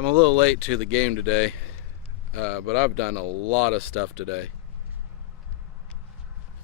I'm a little late to the game today, but I've done a lot of stuff today.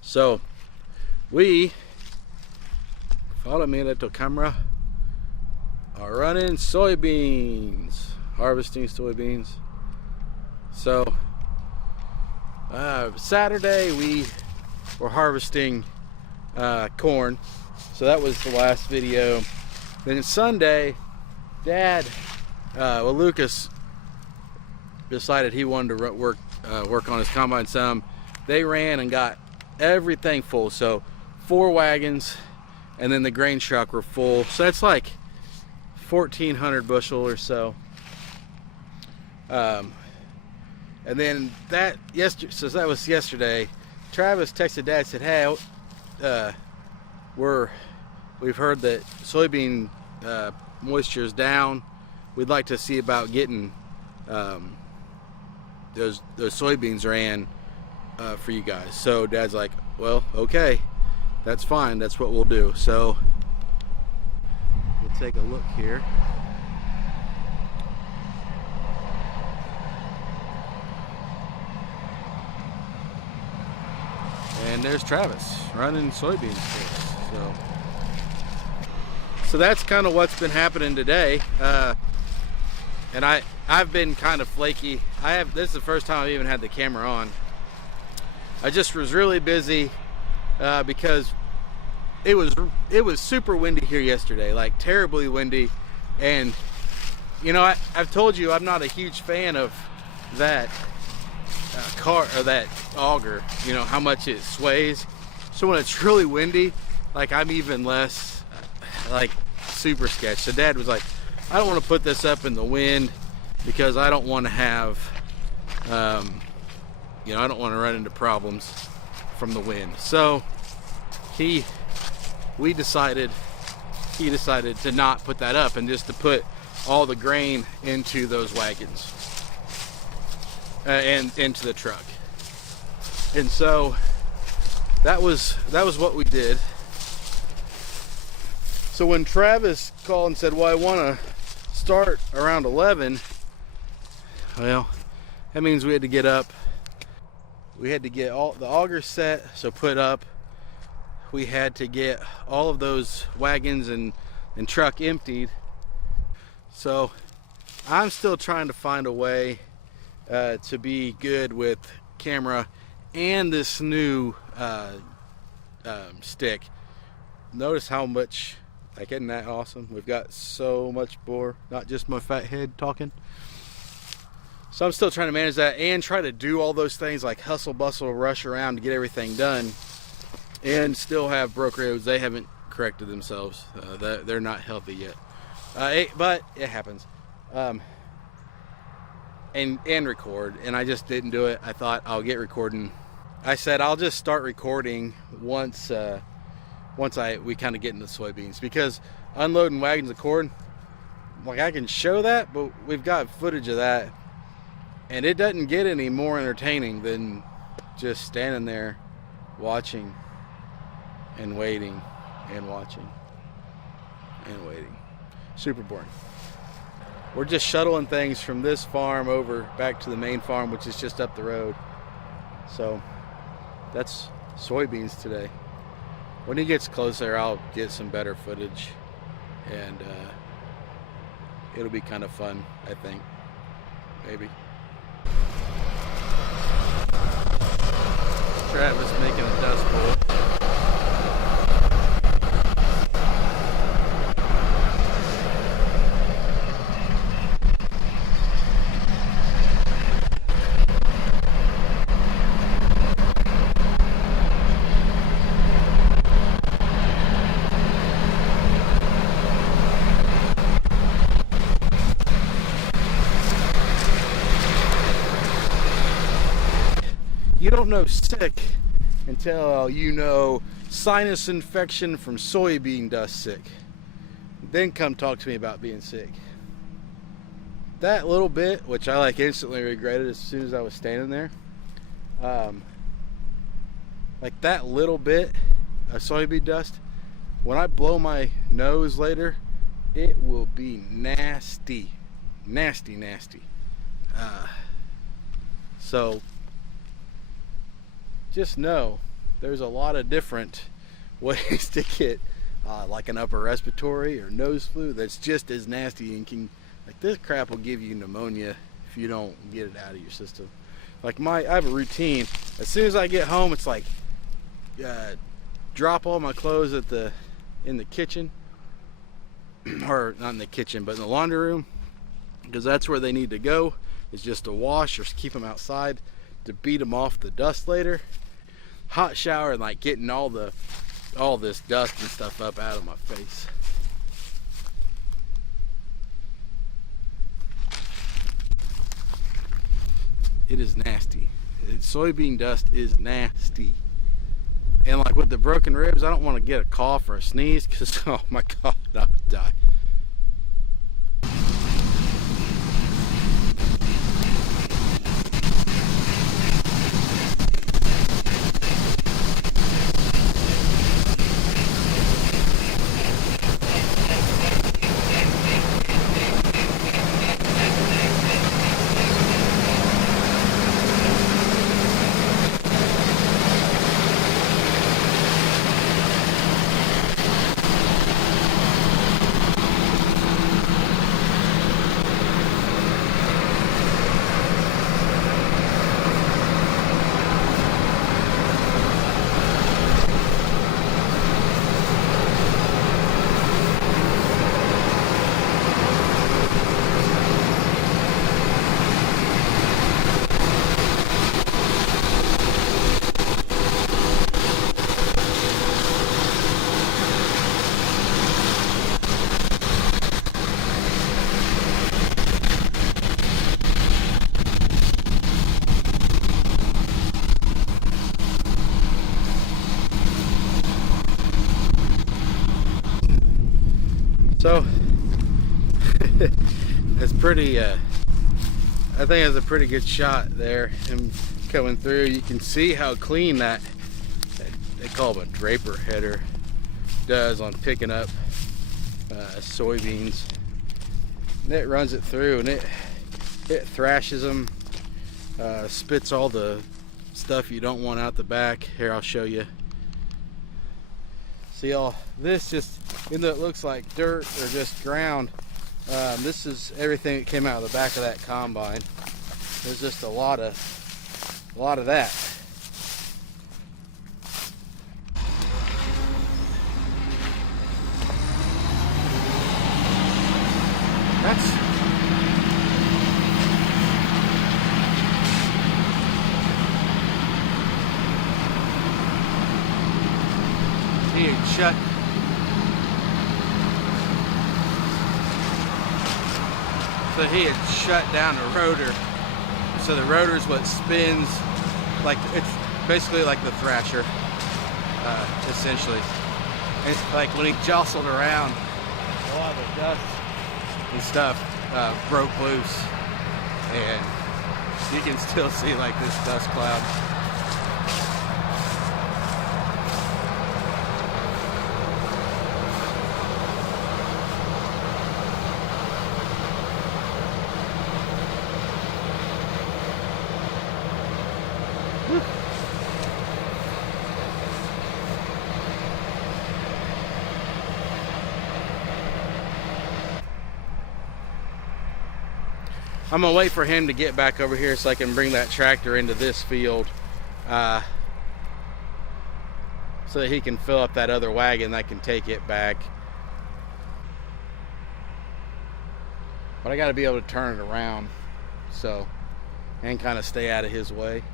So we, follow me to camera, are running soybeans, harvesting soybeans. So Saturday we were harvesting corn, so that was the last video. Then Sunday, Dad, Lucas decided he wanted to work on his combine some. They ran and got everything full, so 4 wagons, and then the grain truck were full. So that's like 1,400 bushel or so. And then that was yesterday. Travis texted Dad, said, "Hey, we've heard that soybean moisture is down. We'd like to see about getting those soybeans ran for you guys." So Dad's like, "Well, okay, that's fine. That's what we'll do." So we'll take a look here. And there's Travis running soybeans for us. So that's kind of what's been happening today. And I've been kind of flaky. This is the first time I've even had the camera on. I just was really busy because it was super windy here yesterday, like terribly windy. And you know, I've told you I'm not a huge fan of that that auger, you know, how much it sways. So when it's really windy, like I'm even less like super sketch. So Dad was like, "I don't want to put this up in the wind because I don't want to have you know, I don't want to run into problems from the wind." So he decided to not put that up and just to put all the grain into those wagons and into the truck. And so that was what we did. So when Travis called and said, "Well, I want to start around 11, well, that means we had to get up. We had to get all the augers set, so put up. We had to get all of those wagons and truck emptied. So I'm still trying to find a way to be good with camera and this new stick. Notice how much, like, isn't that awesome? We've got so much more, not just my fat head talking. So I'm still trying to manage that and try to do all those things like hustle, bustle, rush around to get everything done, and still have broke roads. They haven't corrected themselves. They're not healthy yet, but it happens. And record, and I just didn't do it. I thought I'll get recording. I said I'll just start recording once we kind of get into soybeans, because unloading wagons of corn, like, I can show that, but we've got footage of that, and it doesn't get any more entertaining than just standing there watching and waiting and watching and waiting. Super boring. We're just shuttling things from this farm over back to the main farm, which is just up the road. So that's soybeans today. When he gets closer, I'll get some better footage, and it'll be kind of fun, I think. Maybe. Travis making a dust bowl. You don't know sick until you know sinus infection from soybean dust sick. Then come talk to me about being sick. That little bit, which I like instantly regretted as soon as I was standing there, like that little bit of soybean dust, when I blow my nose later, it will be nasty. nasty. So just know there's a lot of different ways to get like an upper respiratory or nose flu that's just as nasty, and can, like, this crap will give you pneumonia if you don't get it out of your system. Like I have a routine. As soon as I get home, it's like drop all my clothes in the kitchen, or not in the kitchen, but in the laundry room, because that's where they need to go. Is just to wash or keep them outside to beat them off the dust later. Hot shower and like getting all this dust and stuff up out of my face. It is nasty. Soybean dust is nasty. And like with the broken ribs, I don't want to get a cough or a sneeze, because oh my God, I would die. So it's pretty I think it's a pretty good shot there, him coming through. You can see how clean that they call them a draper header does on picking up soybeans. And it runs it through, and it thrashes them, spits all the stuff you don't want out the back. Here, I'll show you. See, all this, just, even though it looks like dirt or just ground, this is everything that came out of the back of that combine. There's just a lot of that. He had shut. So he had shut down the rotor. So the rotor is what spins, like, it's basically like the thrasher, essentially. And it's like when he jostled around, a lot of the dust and stuff broke loose, and you can still see like this dust cloud. I'm gonna wait for him to get back over here so I can bring that tractor into this field, so that he can fill up that other wagon that can take it back. But I gotta be able to turn it around, so, and kind of stay out of his way.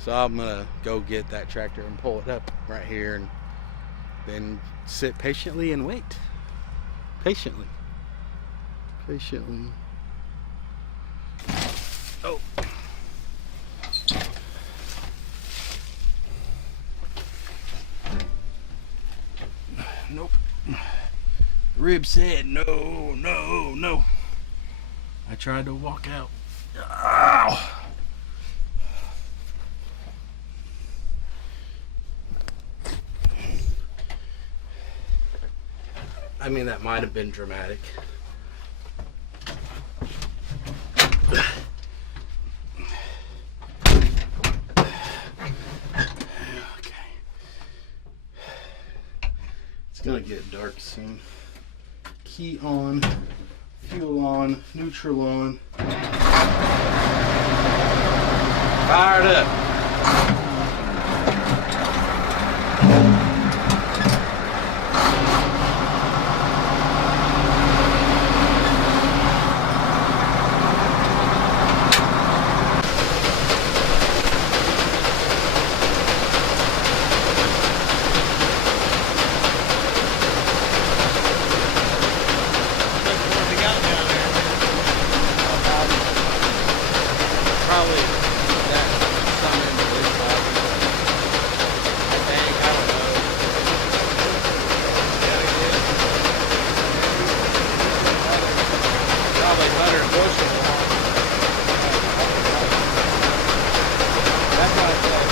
So I'm gonna go get that tractor and pull it up right here, and then sit patiently and wait. Patiently. Oh. Nope. Rib said no, no, no. I tried to walk out. Ow. I mean, that might have been dramatic. Okay. It's gonna get dark soon. Key on, fuel on, neutral on. Fired up. Probably that some in the blue spot. I think, I don't know. Probably 100 bushels. That's what I said.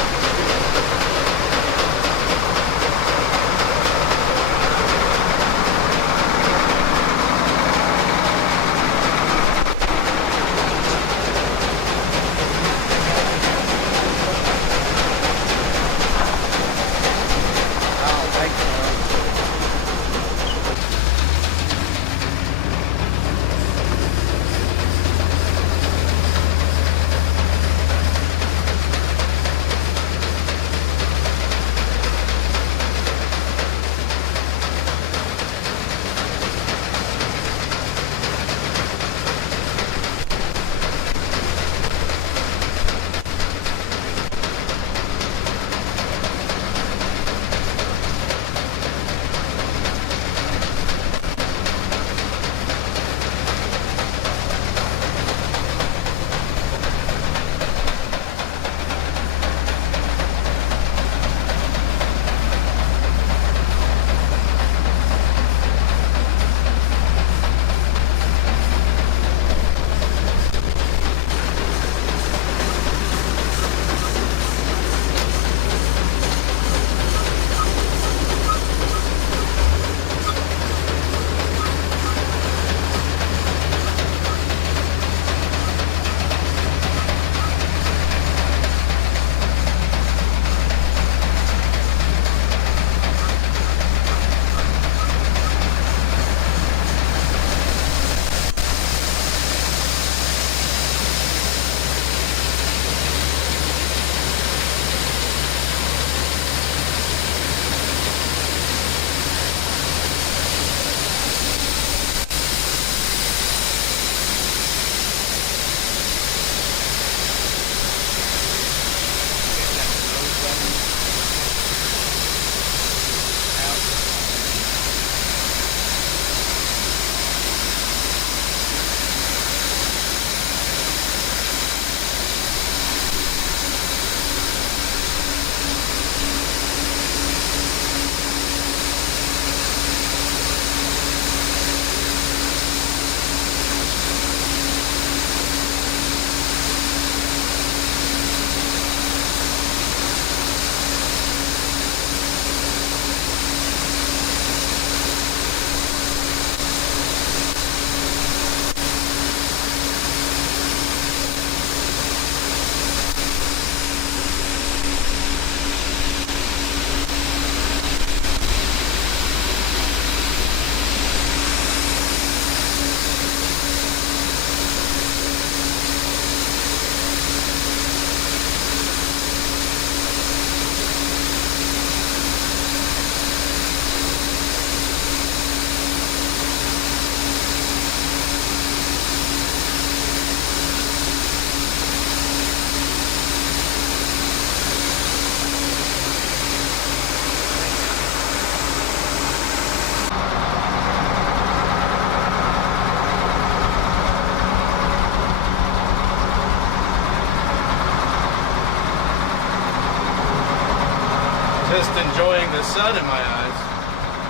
Just enjoying the sun in my eyes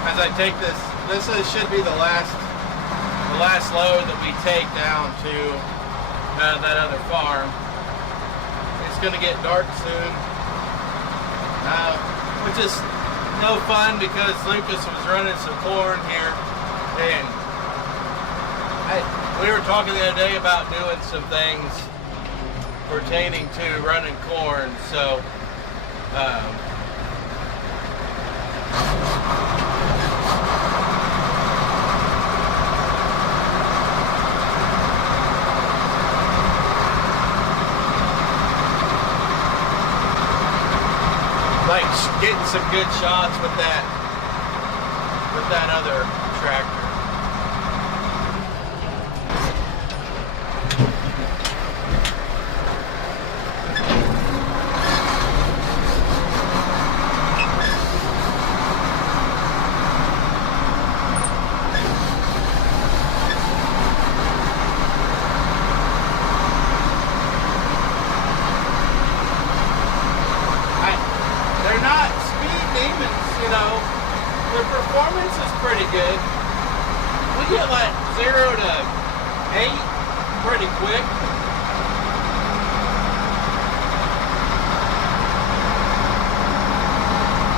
as I take this. Should be the last load that we take down to that other farm. It's going to get dark soon, which is no fun because Lucas was running some corn here And we were talking the other day about doing some things pertaining to running corn, so like getting some good shots with that other tractor. They're not speed demons, you know. Their performance is pretty good. We get like 0 to 8 pretty quick.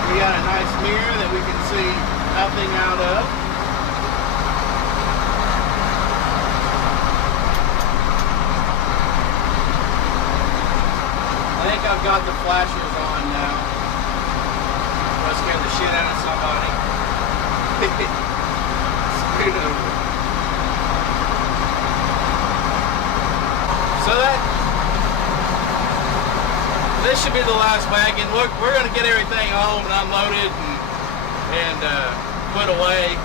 We got a nice mirror that we can see nothing out of. I think I've got the flashers on now. I'll scare the shit out of somebody. Scoot over. So this should be the last wagon. Look, we're going to get everything home and unloaded and put away.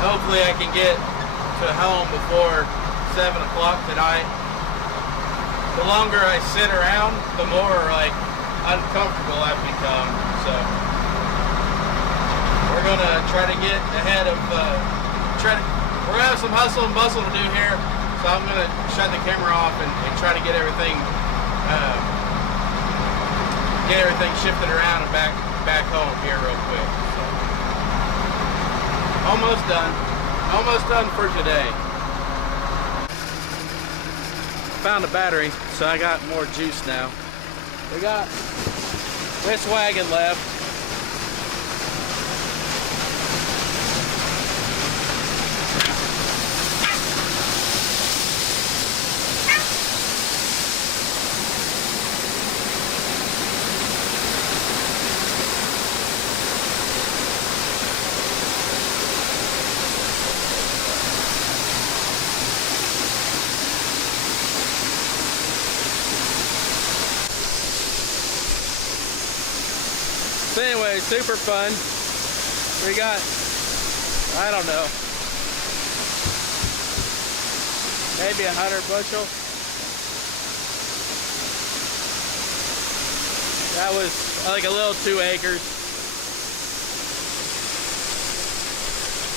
Hopefully I can get to home before 7 o'clock tonight. The longer I sit around, the more like uncomfortable I've become. So we're gonna try to get ahead of. We're gonna have some hustle and bustle to do here. So I'm gonna shut the camera off and try to get everything shifted around and back home here real quick. So, almost done for today. Found a battery, so I got more juice now. We got this wagon left. So anyway, super fun. We got, I don't know, maybe 100 bushel. That was like a little 2 acres.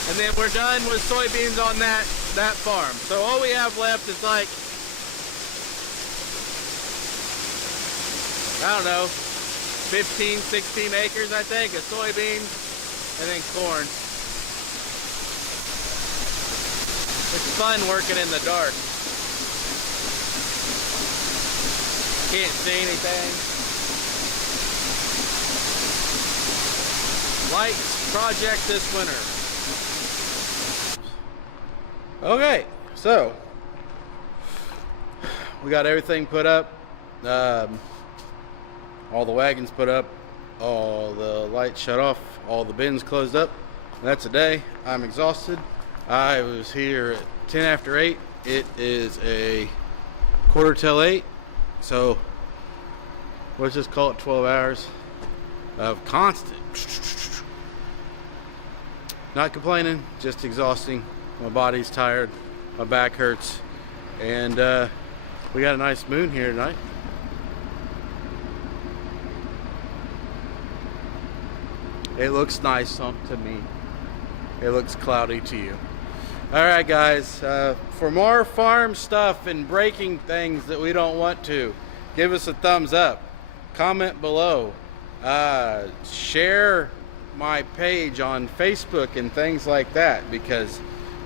And then we're done with soybeans on that farm. So all we have left is like, I don't know, 15, 16 acres, I think, of soybeans, and then corn. It's fun working in the dark. Can't see anything. Lights project this winter. Okay, so we got everything put up. All the wagons put up, all the lights shut off, all the bins closed up. That's a day. I'm exhausted. I was here at 10 after 8. It is a 7:45, so let's just call it 12 hours of constant. Not complaining, just exhausting. My body's tired, my back hurts, and we got a nice moon here tonight. It looks nice to me. It looks cloudy to you. Alright guys, for more farm stuff and breaking things that we don't want to, give us a thumbs up, comment below, share my page on Facebook and things like that, because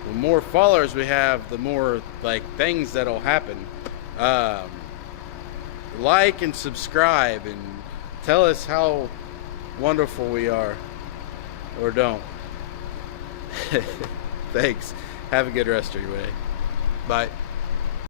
the more followers we have, the more like things that'll happen. Like and subscribe and tell us how wonderful we are, or don't. Thanks. Have a good rest of your day. Bye.